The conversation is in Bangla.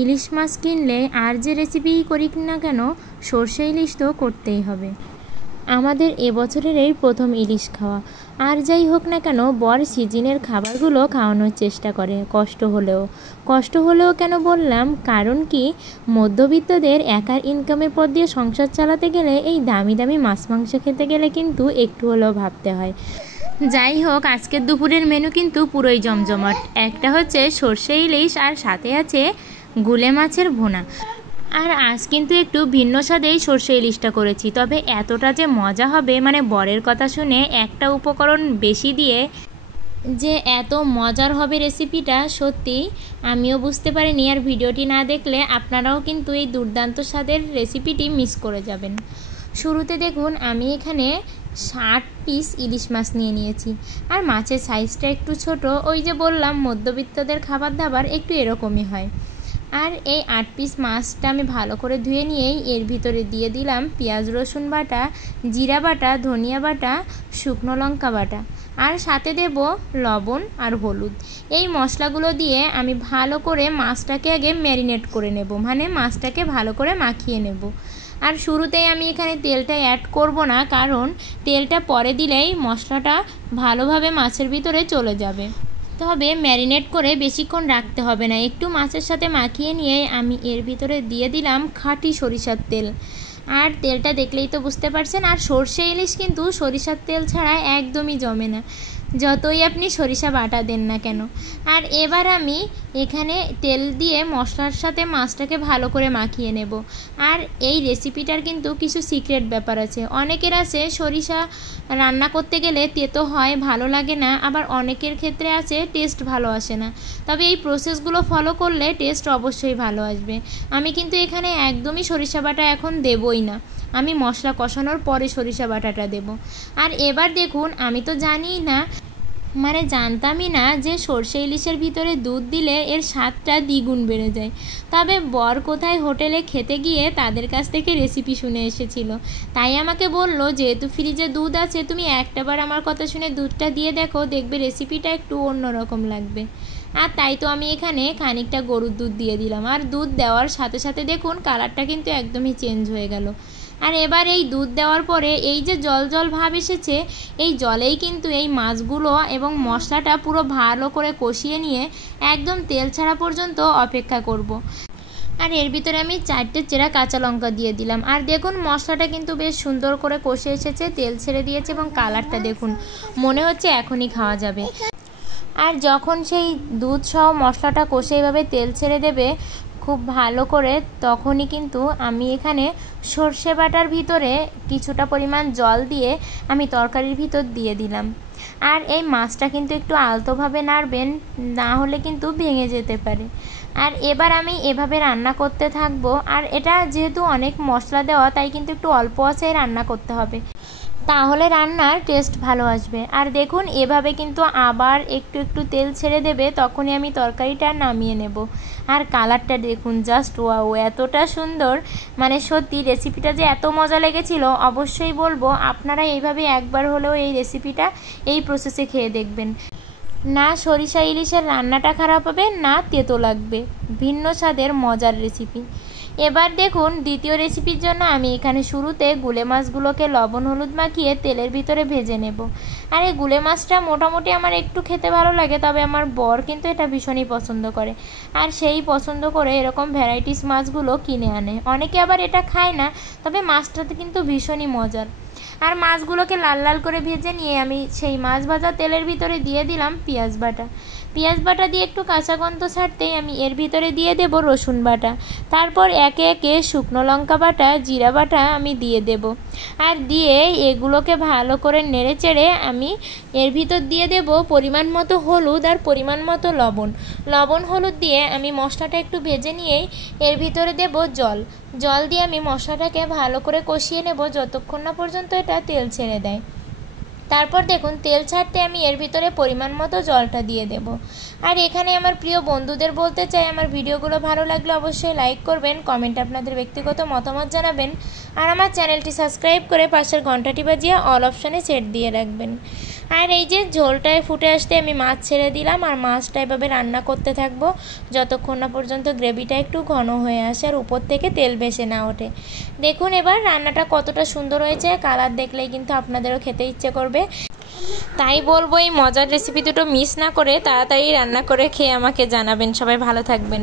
ইলিশ মাছ কিনলে আর যে রেসিপি করি না কেন সরষে ইলিশ তো করতেই হবে। আমাদের এবছরের এই প্রথম ইলিশ খাওয়া। আর যাই হোক না কেন বর সিজনের খাবারগুলো খাওয়ানোর চেষ্টা করে কষ্ট হলেও কেন বললাম, কারণ কি মধ্যবিত্তদের একার ইনকামের পর দিয়ে সংসার চালাতে গেলে এই দামি দামি মাছ মাংস খেতে গেলে কিন্তু একটু হলেও ভাবতে হয়। যাই হোক, আজকের দুপুরের মেনু কিন্তু পুরোই জমজমাট। একটা হচ্ছে সরষে ইলিশ আর সাথে আছে গুলে মাছের ভুনা। আর আজ কিন্তু একটু ভিন্ন স্বাদেই সরষে ইলিশটা করেছি, তবে এতটা যে মজা হবে মানে বরের কথা শুনে একটা উপকরণ বেশি দিয়ে যে এত মজার হবে রেসিপিটা, সত্যি আমিও বুঝতে পারিনি। আর ভিডিওটি না দেখলে আপনারাও কিন্তু এই দুর্দান্ত স্বাদের রেসিপিটি মিস করে যাবেন। শুরুতে দেখুন আমি এখানে 60 পিস ইলিশ মাছ নিয়েছি। আর মাছের সাইজটা একটু ছোট, ওই যে বললাম মধ্যবিত্তদের খাবার দাবার একটু এরকমই হয়। আর এই 8 পিস মাছটা আমি ভালো করে ধুয়ে নিয়েই এর ভিতরে দিয়ে দিলাম পেঁয়াজ রসুন বাটা, জিরা বাটা, ধনিয়া বাটা, শুকনো লঙ্কা বাটা, আর সাথে দেব লবণ আর হলুদ। এই মশলাগুলো দিয়ে আমি ভালো করে মাছটাকে আগে ম্যারিনেট করে নেব, মানে মাছটাকে ভালো করে মাখিয়ে নেব। আর শুরুতেই আমি এখানে তেলটা অ্যাড করব না, কারণ তেলটা পরে দিলেই মশলাটা ভালোভাবে মাছের ভিতরে চলে যাবে। তবে ম্যারিনেট করে বেশিক্ষণ রাখতে হবে না, একটু মাছের সাথে মাখিয়ে নিয়ে আমি এর ভিতরে দিয়ে দিলাম খাঁটি সরিষার তেল। আর তেলটা দেখলেই তো বুঝতে পারছেন। আর সরষে ইলিশ কিন্তু সরিষার তেল ছাড়া একদমই জমে না, যতই আপনি সরিষা বাটা দেন না কেন। আর এবার আমি এখানে তেল দিয়ে মশলার সাথে মাছটাকে ভালো করে মাখিয়ে নেব। আর এই রেসিপিটার কিন্তু কিছু সিক্রেট ব্যাপার আছে। অনেকের আছে সরিষা রান্না করতে গেলে তেতো হয়, ভালো লাগে না, আবার অনেকের ক্ষেত্রে আছে টেস্ট ভালো আসে না। তবে এই প্রসেসগুলো ফলো করলে টেস্ট অবশ্যই ভালো আসবে। আমি কিন্তু এখানে একদমই সরিষা বাটা এখন দেবই না, আমি মশলা কষানোর পরে সরিষা বাটাটা দেব। আর এবার দেখুন আমি তো জানিই না, মানে জানতামই না যে সরষে ইলিশের ভিতরে দুধ দিলে এর স্বাদটা দ্বিগুণ বেড়ে যায়। তবে বর কোথায় হোটেলে খেতে গিয়ে তাদের কাছ থেকে রেসিপি শুনে এসেছিল, তাই আমাকে বলল যেহেতু ফ্রিজে দুধ আছে তুমি একটাবার আমার কথা শুনে দুধটা দিয়ে দেখো, দেখবে রেসিপিটা একটু অন্যরকম লাগবে। আর তাই তো আমি এখানে খানিকটা গরুর দুধ দিয়ে দিলাম। আর দুধ দেওয়ার সাথে সাথে দেখুন কালারটা কিন্তু একদমই চেঞ্জ হয়ে গেল। আর এবার এই দুধ দেওয়ার পরে এই যে জল জল ভাব এসেছে, এই জলেই কিন্তু এই মাছগুলো এবং মশলাটা পুরো ভালো করে কষিয়ে নিয়ে একদম তেল ছাড়া পর্যন্ত অপেক্ষা করব। আর এর ভিতরে আমি 4টে চেরা কাঁচা লঙ্কা দিয়ে দিলাম। আর দেখুন মশলাটা কিন্তু বেশ সুন্দর করে কষে এসেছে, তেল ছেড়ে দিয়েছে এবং কালারটা দেখুন মনে হচ্ছে এখনই খাওয়া যাবে। আর যখন সেই দুধ সহ মশলাটা কষে এভাবে তেল ছেড়ে দেবে খুব ভালো করে, তখনই কিন্তু আমি এখানে সর্ষে বাটার ভিতরে কিছুটা পরিমাণ জল দিয়ে আমি তরকারির ভিতর দিয়ে দিলাম। আর এই মাছটা কিন্তু একটু আলতোভাবে নাড়বেন, না হলে কিন্তু ভেঙে যেতে পারে। আর এবার আমি এভাবে রান্না করতে থাকবো। আর এটা যেহেতু অনেক মশলা দেওয়া, তাই কিন্তু একটু অল্প আঁচেই রান্না করতে হবে, তাহলে রান্নার টেস্ট ভালো আসবে। আর দেখুন এভাবে কিন্তু আবার একটু একটু তেল ছেড়ে দেবে, তখনই আমি তরকারিটা নামিয়ে নেব। আর কালারটা দেখুন জাস্ট ওয়াও, এতটা সুন্দর, মানে সত্যি রেসিপিটা যে এত মজা লেগেছিল অবশ্যই বলবো আপনারা এইভাবে একবার হলেও এই রেসিপিটা এই প্রসেসে খেয়ে দেখবেন। না সরিষা ইলিশের রান্নাটা খারাপ হবে, না তেতো লাগবে, ভিন্ন স্বাদের মজার রেসিপি। এবার দেখুন দ্বিতীয় রেসিপির জন্য আমি এখানে শুরুতে গুলে মাছগুলোকে লবণ হলুদ মাখিয়ে তেলের ভিতরে ভেজে নেব। আর এই গুলে মাছটা মোটামুটি আমার একটু খেতে ভালো লাগে, তবে আমার বর কিন্তু এটা ভীষণই পছন্দ করে। আর সেই পছন্দ করে এরকম ভ্যারাইটিস মাছগুলো কিনে আনে। অনেকে আবার এটা খায় না, তবে মাছটাতে কিন্তু ভীষণই মজার। আর মাছগুলোকে লাল লাল করে ভেজে নিয়ে আমি সেই মাছ ভাজা তেলের ভিতরে দিয়ে দিলাম পেঁয়াজ বাটা দিয়ে একটু কাঁচা গন্ধ ছাড়তেই আমি এর ভিতরে দিয়ে দেব রসুন বাটা। তারপর একে একে শুকনো লঙ্কা বাটা, জিরা বাটা আমি দিয়ে দেব। আর দিয়ে এগুলোকে ভালো করে নেড়ে চেড়ে আমি এর ভিতর দিয়ে দেব পরিমাণ মতো হলুদ আর পরিমাণ মতো লবণ হলুদ দিয়ে আমি মশলাটা একটু ভেজে নিয়েই এর ভিতরে দেব জল দিয়ে আমি মশলাটাকে ভালো করে কষিয়ে নেব যতক্ষণ না পর্যন্ত এটা তেল ছেড়ে দেয়। তারপর দেখুন তেল ছাড়তে আমি এর ভিতরে পরিমাণ মতো জলটা দিয়ে দেব। আর এখানে আমার প্রিয় বন্ধুদের বলতে চাই, আমার ভিডিওগুলো ভালো লাগলে অবশ্যই লাইক করবেন, কমেন্ট আপনাদের ব্যক্তিগত মতামত জানাবেন, আর আমার চ্যানেলটি সাবস্ক্রাইব করে পাশের ঘন্টাটি বাজিয়ে অল অপশানে সেট দিয়ে রাখবেন। আর এই যে ঝোলটায় ফুটে আসতে আমি মাছ ছেড়ে দিলাম, আর মাছটা এভাবে রান্না করতে থাকবো যতক্ষণ না পর্যন্ত গ্রেভিটা একটু ঘন হয়ে আসে আর উপর থেকে তেল ভেসে না ওঠে। দেখুন এবার রান্নাটা কতটা সুন্দর হয়েছে, কালার দেখলেই কিন্তু আপনাদেরও খেতে ইচ্ছে করবে। তাই বলবো এই মজার রেসিপি দুটো মিস না করে তাড়াতাড়ি রান্না করে খেয়ে আমাকে জানাবেন। সবাই ভালো থাকবেন।